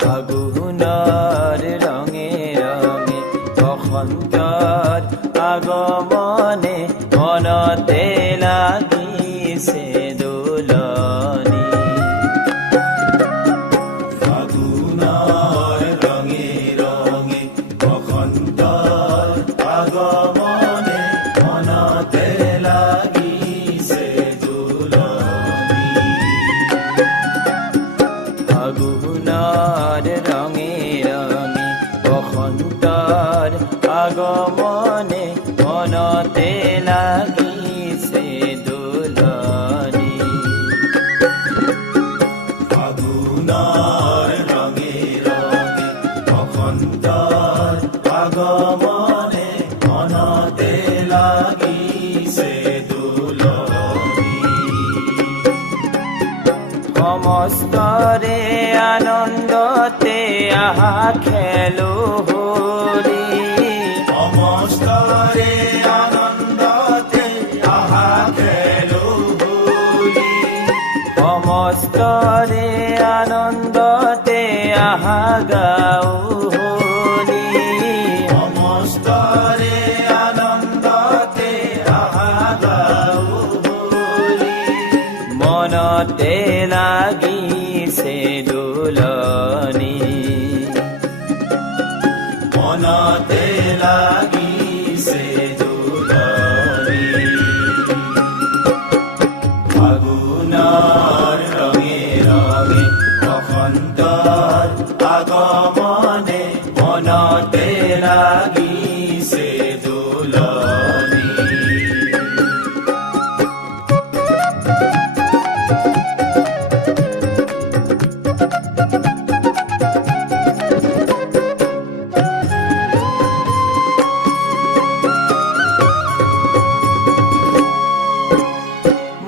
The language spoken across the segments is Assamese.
ফাগুনৰ ৰঙে ৰঙে বসন্তৰ আগমনে মনতে লাগিছে দোলনি। ফাগুনৰ ৰঙে ৰঙে বসন্তৰ আগমনে মনতে লাগিছে দোলনি। ফাগুনৰ ৰঙে ৰঙে বসন্তৰ আগমনে মনতে লাগিছে দোলনি। ফাগুনৰ ৰঙে ৰঙে বসন্তৰ আগমনে মনতে লাগিছে দোলনি। সমস্তৰে আনন্দতে আহা খেলো হোলী। সমস্তৰে আনন্দতে আহা খেলো হোলী। সমস্তৰে আনন্দতে আহা গাও হোলী। সমস্তৰে আনন্দতে আহা গাও হোলী। মনতে লাগিছে দোলনি। মনতে লাগিছে দোলনি। ফাগুনৰ ৰঙে ৰঙে বসন্তৰ আগমনে মনতে লাগিছে দোলনি।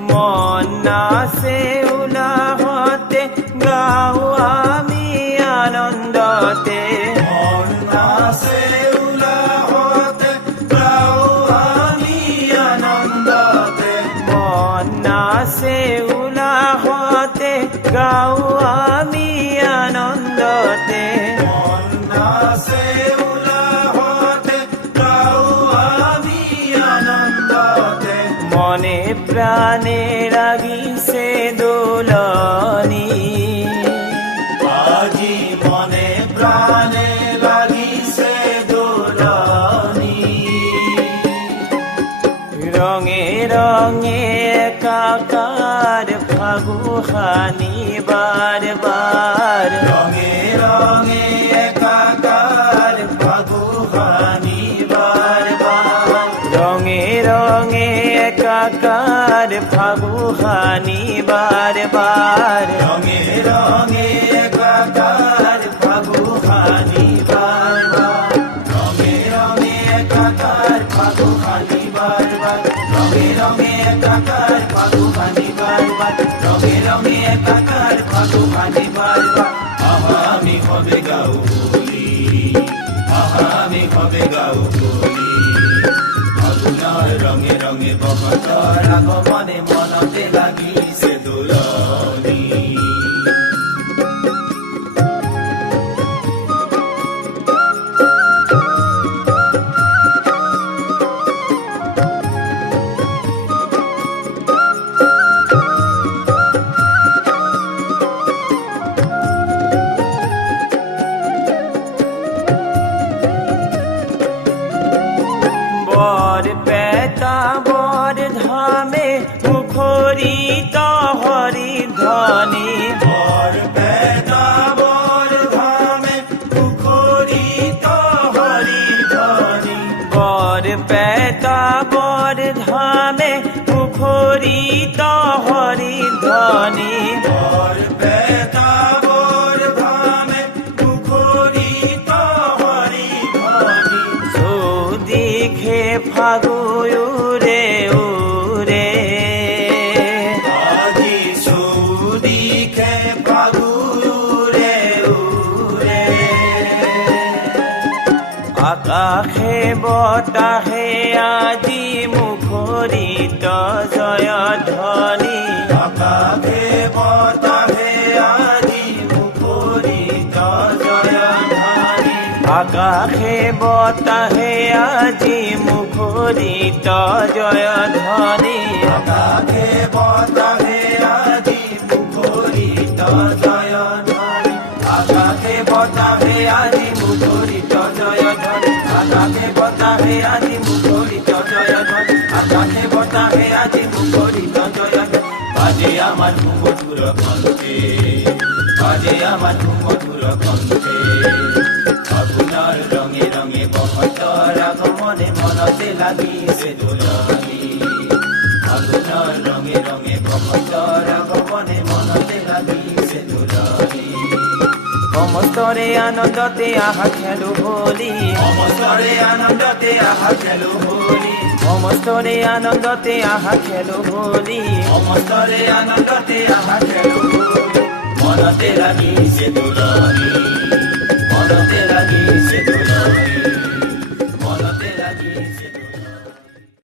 মন নাচে উলাহতে গাও আমি আনন্দতে। মন নাচে উলাহতে গাও আমি আনন্দতে। মন নাচে উলাহতে গাও আমি আনন্দতে। মন নাচে উলাহতে গাও আমি আনন্দতে। মনে প্রাণে লাগিছে দোলনি। আজি মনে প্রাণে লাগিছে দোলনি। রঙে রঙে একাকার ফাগুখানি বার বার। রঙে রঙে একাকার ফাগুখানি বার বার। রঙে রঙে একাকার ফাগুখানি বার বার। রঙে রঙে একাকার ফাগুখানি বার বার। রঙে রঙে একাকার ফাগুখানি বার বার। রঙে রঙে একাকার ফাগুখানি বার বার। রঙে রঙে একাকার ফাগুখানি বার বার। আহা আমি হবে গাও হোলি। আহা আমি হবে গাও হোলি। ফাগুনের রঙে রঙে বসন্তৰ আগমনে মনতে লাগিছে দোলনি। বৰ পেতা বৰ ধামে মুখৰিত হৰি ধ্বনি। বৰ পেতা বৰ ধামে মুখৰিত হৰি ধ্বনি। বৰ বৰপেটা বৰ ধামে মুখৰিত হৰি ধ্বনি বৰপেটা বৰ ধামে মুখৰিত হৰি ধ্বনি চৌদিশে ফাগুৰে উৰে আজি চৌদিশে ফাগুৰে উৰে আকাশে বতাহে আজি মুখৰিত জয় ধ্বনি আকাশে বতাহে আজি মুখৰিত জয় ধ্বনি আকাশে বতাহে আজি মুখৰিত জয় ধ্বনি আকাশে বতাহে আজি মুখৰিত জয় ধ্বনি আকাশে বতাহে আজি মুখৰিত জয় ধ্বনি আকাশে বতাহে আজি মুখৰিত জয় ধ্বনি আকাশে বতাহে আজি মুখৰিত জয় ধ্বনি বাজে আমাৰ মধুৰ কণ্ঠে বাজে আমাৰ মধুৰ কণ্ঠে ফাগুনাৰ ৰঙে ৰঙে বসন্তৰ আগমনে মনতে লাগিছে দোলনি ফাগুনাৰ ৰঙে ৰঙে বসন্তৰ আগমনে মনতে লাগিছে দোলনি সমস্তৰে আনন্দতে আহা খেলো হোলী সমস্তৰে আনন্দতে আহা খেলো হোলী সমস্তৰে আনন্দতে আহা খেলো হোলী সমস্তৰে আনন্দতে আহা খেলো হোলী মনতে লাগিছে দোলনি মনতে লাগিছে দোলনি